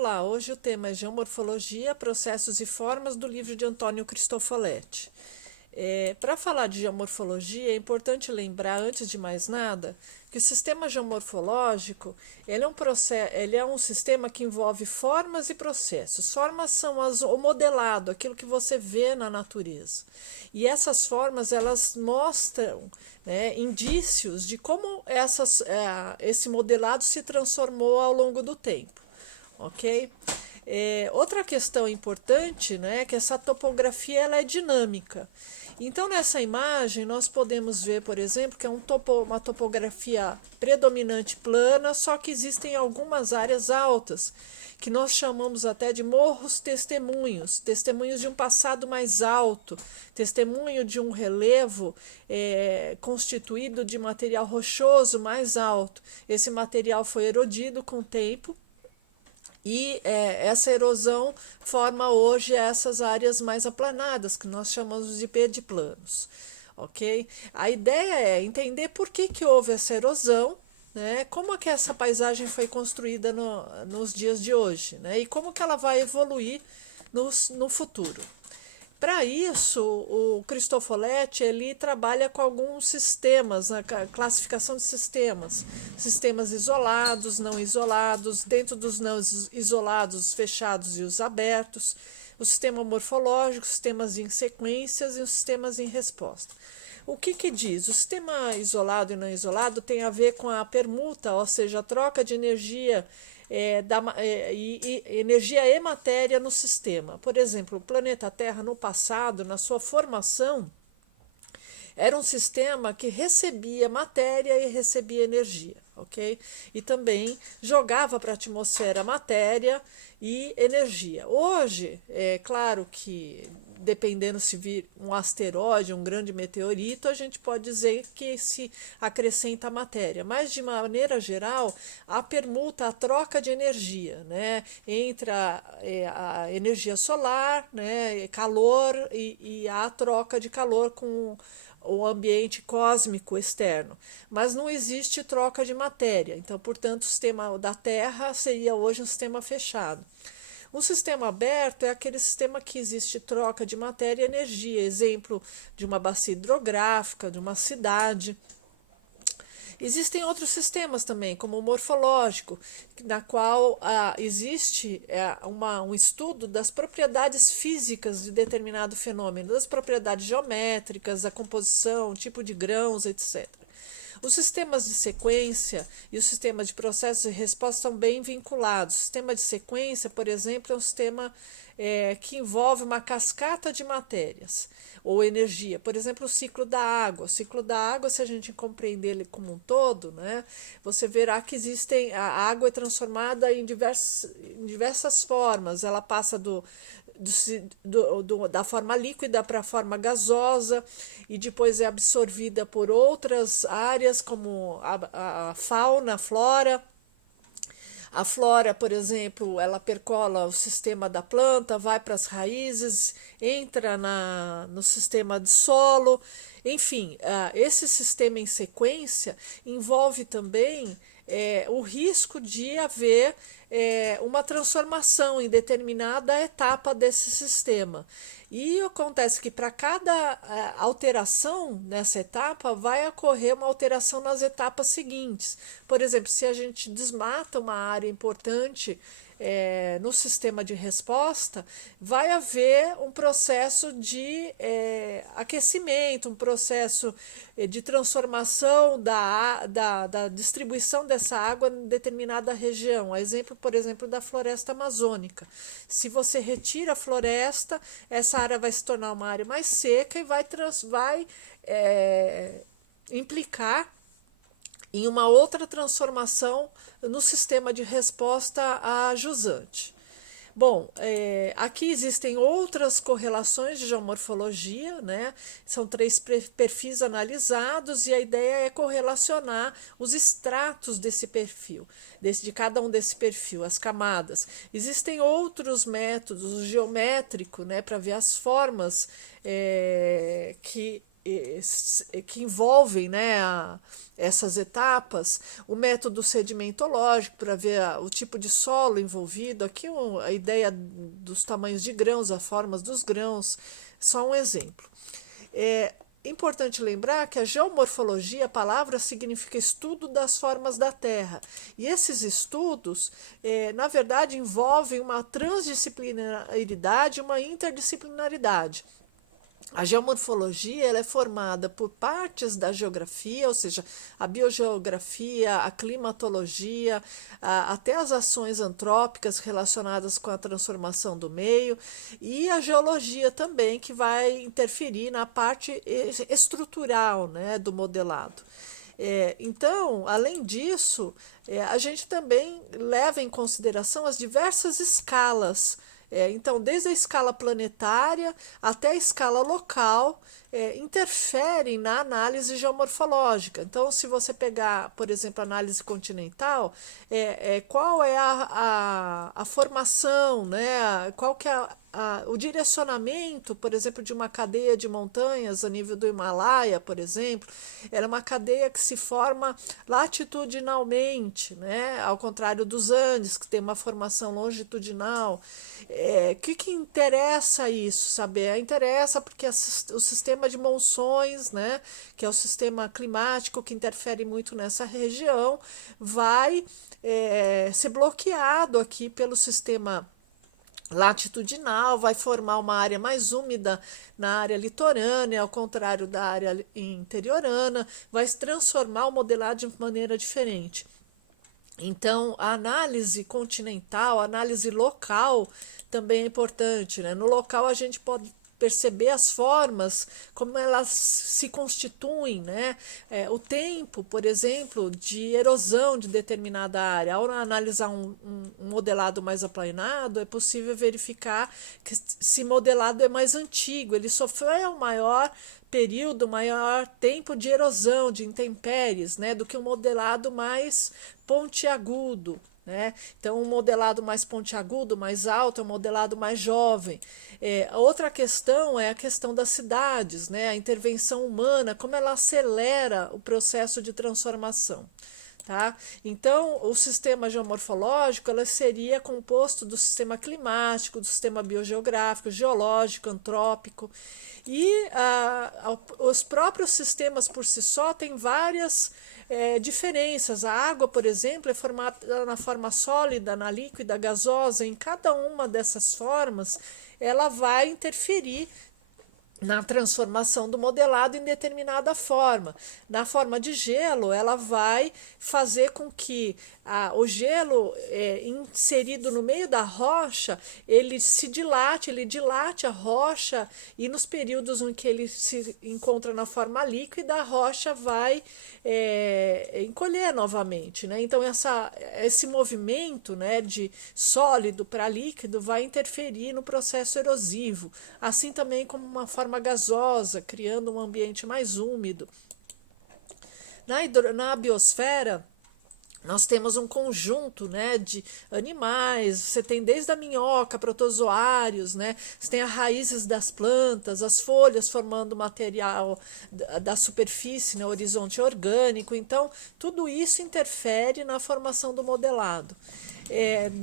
Olá, hoje o tema é Geomorfologia, Processos e Formas, do livro de Antônio Cristofoletti. Para falar de geomorfologia, é importante lembrar, antes de mais nada, que o sistema geomorfológico ele é um sistema que envolve formas e processos. Formas são o modelado, aquilo que você vê na natureza. E essas formas elas mostram, né, indícios de como esse modelado se transformou ao longo do tempo. Ok? Outra questão importante, né, é que essa topografia ela é dinâmica. Então, nessa imagem, nós podemos ver, por exemplo, que é uma topografia predominante plana, só que existem algumas áreas altas, que nós chamamos até de morros testemunhos, testemunhos de um passado mais alto, testemunho de um relevo constituído de material rochoso mais alto. Esse material foi erodido com o tempo, e essa erosão forma hoje essas áreas mais aplanadas, que nós chamamos de periplanos. Ok? A ideia é entender por que houve essa erosão, né? Como é que essa paisagem foi construída nos dias de hoje, né? E como que ela vai evoluir no futuro. Para isso, o Cristofoletti ele trabalha com alguns sistemas, a classificação de sistemas. Sistemas isolados, não isolados, dentro dos não isolados, os fechados e os abertos, o sistema morfológico, sistemas em sequências e os sistemas em resposta. O que diz? O sistema isolado e não isolado tem a ver com a permuta, ou seja, a troca de energia energia e matéria no sistema. Por exemplo, o planeta Terra no passado, na sua formação, era um sistema que recebia matéria e recebia energia, ok? E também jogava para a atmosfera matéria e energia. Hoje, é claro que, dependendo se vir um asteroide, um grande meteorito, a gente pode dizer que se acrescenta matéria. Mas, de maneira geral, a permuta, a troca de energia, né, entre a energia solar, né, calor e a troca de calor com o ambiente cósmico externo, mas não existe troca de matéria. Então, portanto, o sistema da Terra seria hoje um sistema fechado. Um sistema aberto é aquele sistema que existe troca de matéria e energia, exemplo de uma bacia hidrográfica, de uma cidade. Existem outros sistemas também, como o morfológico, na qual existe um estudo das propriedades físicas de determinado fenômeno, das propriedades geométricas, da composição, tipo de grãos, etc. Os sistemas de sequência e os sistemas de processos e resposta são bem vinculados. O sistema de sequência, por exemplo, é um sistema que envolve uma cascata de matérias ou energia. Por exemplo, o ciclo da água. O ciclo da água, se a gente compreender ele como um todo, né, você verá que a água é transformada em diversas formas. Ela passa da forma líquida para a forma gasosa e depois é absorvida por outras áreas como a fauna, a flora. A flora, por exemplo, ela percola o sistema da planta, vai para as raízes, entra no sistema de solo. Enfim, esse sistema em sequência envolve também o risco de haver uma transformação em determinada etapa desse sistema. E acontece que para cada alteração nessa etapa vai ocorrer uma alteração nas etapas seguintes. Por exemplo, se a gente desmata uma área importante no sistema de resposta, vai haver um processo de aquecimento, um processo de transformação da distribuição dessa água em determinada região. Exemplo, por exemplo, da floresta amazônica. Se você retira a floresta, essa área vai se tornar uma área mais seca e vai implicar em uma outra transformação no sistema de resposta a jusante. Bom, aqui existem outras correlações de geomorfologia, né? São 3 perfis analisados e a ideia é correlacionar os estratos desse perfil, de cada um desse perfil, as camadas. Existem outros métodos, o geométrico, né, para ver as formas que que envolvem, né, essas etapas, o método sedimentológico para ver o tipo de solo envolvido, aqui a ideia dos tamanhos de grãos, as formas dos grãos, só um exemplo. É importante lembrar que a geomorfologia, a palavra significa estudo das formas da Terra, e esses estudos, na verdade, envolvem uma transdisciplinaridade e uma interdisciplinaridade. A geomorfologia ela é formada por partes da geografia, ou seja, a biogeografia, a climatologia, até as ações antrópicas relacionadas com a transformação do meio, e a geologia também, que vai interferir na parte estrutural, né, do modelado. Então, além disso, a gente também leva em consideração as diversas escalas. Então, desde a escala planetária até a escala local, interferem na análise geomorfológica. Então, se você pegar, por exemplo, a análise continental, qual é a formação, né? Qual que é o direcionamento, por exemplo, de uma cadeia de montanhas a nível do Himalaia, por exemplo, ela é uma cadeia que se forma latitudinalmente, né? Ao contrário dos Andes, que tem uma formação longitudinal. Que interessa isso, saber? Interessa porque o sistema de monções, né, que é o sistema climático que interfere muito nessa região, vai ser bloqueado aqui pelo sistema latitudinal, vai formar uma área mais úmida na área litorânea, ao contrário da área interiorana, vai se transformar o modelado de maneira diferente. Então, a análise continental, a análise local também é importante, né? No local a gente pode perceber as formas, como elas se constituem, né? O tempo, por exemplo, de erosão de determinada área. Ao analisar um modelado mais aplanado, é possível verificar que esse modelado é mais antigo, ele sofreu um maior período, maior tempo de erosão, de intempéries, né, do que um modelado mais pontiagudo. Né? Então, um modelado mais pontiagudo, mais alto, é um modelado mais jovem. A outra questão é a questão das cidades, né? A intervenção humana, como ela acelera o processo de transformação. Tá? Então, o sistema geomorfológico ela seria composto do sistema climático, do sistema biogeográfico, geológico, antrópico, e os próprios sistemas por si só têm várias diferenças. A água, por exemplo, é formada na forma sólida, na líquida, gasosa. Em cada uma dessas formas, ela vai interferir na transformação do modelado em determinada forma. Na forma de gelo, ela vai fazer com que o gelo inserido no meio da rocha, ele se dilate, ele dilate a rocha, e nos períodos em que ele se encontra na forma líquida, a rocha vai encolher novamente. Né? Então, esse movimento, né, de sólido para líquido vai interferir no processo erosivo, assim também como uma forma gasosa, criando um ambiente mais úmido. Na biosfera, nós temos um conjunto, né, de animais, você tem desde a minhoca, protozoários, né, você tem as raízes das plantas, as folhas formando material da superfície, né, horizonte orgânico. Então, tudo isso interfere na formação do modelado.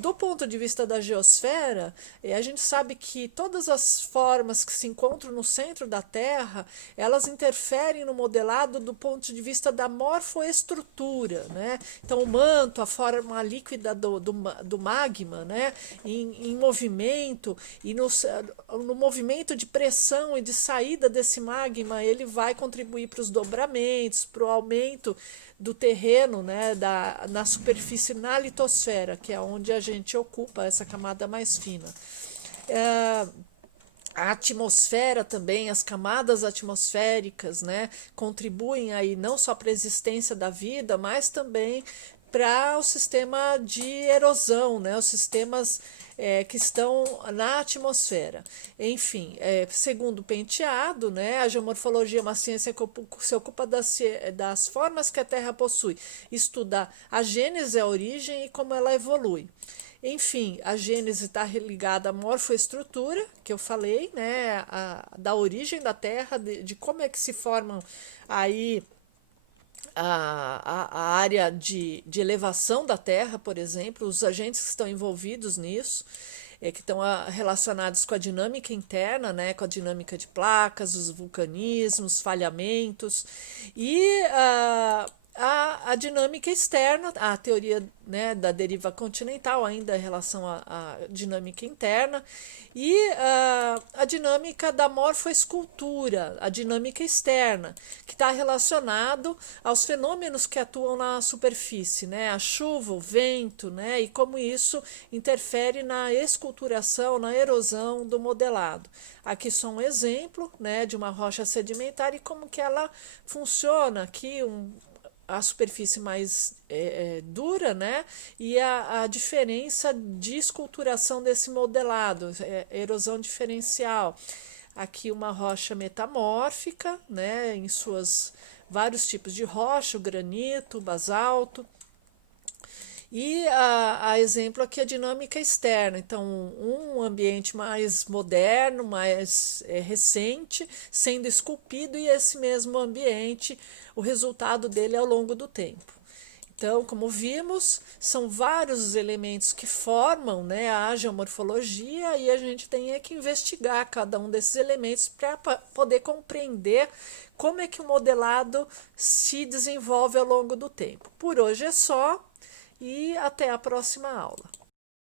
Do ponto de vista da geosfera, a gente sabe que todas as formas que se encontram no centro da Terra, elas interferem no modelado do ponto de vista da morfoestrutura, né? Então, o manto, a forma líquida do magma, né? em movimento, e no movimento de pressão e de saída desse magma, ele vai contribuir para os dobramentos, para o aumento do terreno, né, na superfície, na litosfera, que é onde a gente ocupa essa camada mais fina. A atmosfera também, as camadas atmosféricas, né, contribuem aí não só para a existência da vida, mas também para o sistema de erosão, né, os sistemas que estão na atmosfera. Enfim, segundo Penteado, né, a geomorfologia é uma ciência que se ocupa das formas que a Terra possui, estuda a gênese, a origem e como ela evolui. Enfim, a gênese está ligada à morfoestrutura, que eu falei, né, da origem da Terra, de como é que se formam aí a área de elevação da Terra, por exemplo, os agentes que estão envolvidos nisso, que estão relacionados com a dinâmica interna, né, com a dinâmica de placas, os vulcanismos, falhamentos, e a dinâmica externa, a teoria, né, da deriva continental, ainda em relação à dinâmica interna, e a dinâmica da morfoescultura, a dinâmica externa, que está relacionado aos fenômenos que atuam na superfície, né, a chuva, o vento, né, e como isso interfere na esculturação, na erosão do modelado. Aqui só um exemplo, né, de uma rocha sedimentar e como que ela funciona. Aqui a superfície mais dura, né? E a diferença de esculturação desse modelado, erosão diferencial. Aqui uma rocha metamórfica, né? Em suas vários tipos de rocha, o granito, o basalto. E a exemplo aqui a dinâmica externa, então um ambiente mais moderno, mais recente, sendo esculpido, e esse mesmo ambiente, o resultado dele ao longo do tempo. Então, como vimos, são vários os elementos que formam, né, a geomorfologia, e a gente tem que investigar cada um desses elementos para poder compreender como é que o modelado se desenvolve ao longo do tempo. Por hoje é só. E até a próxima aula.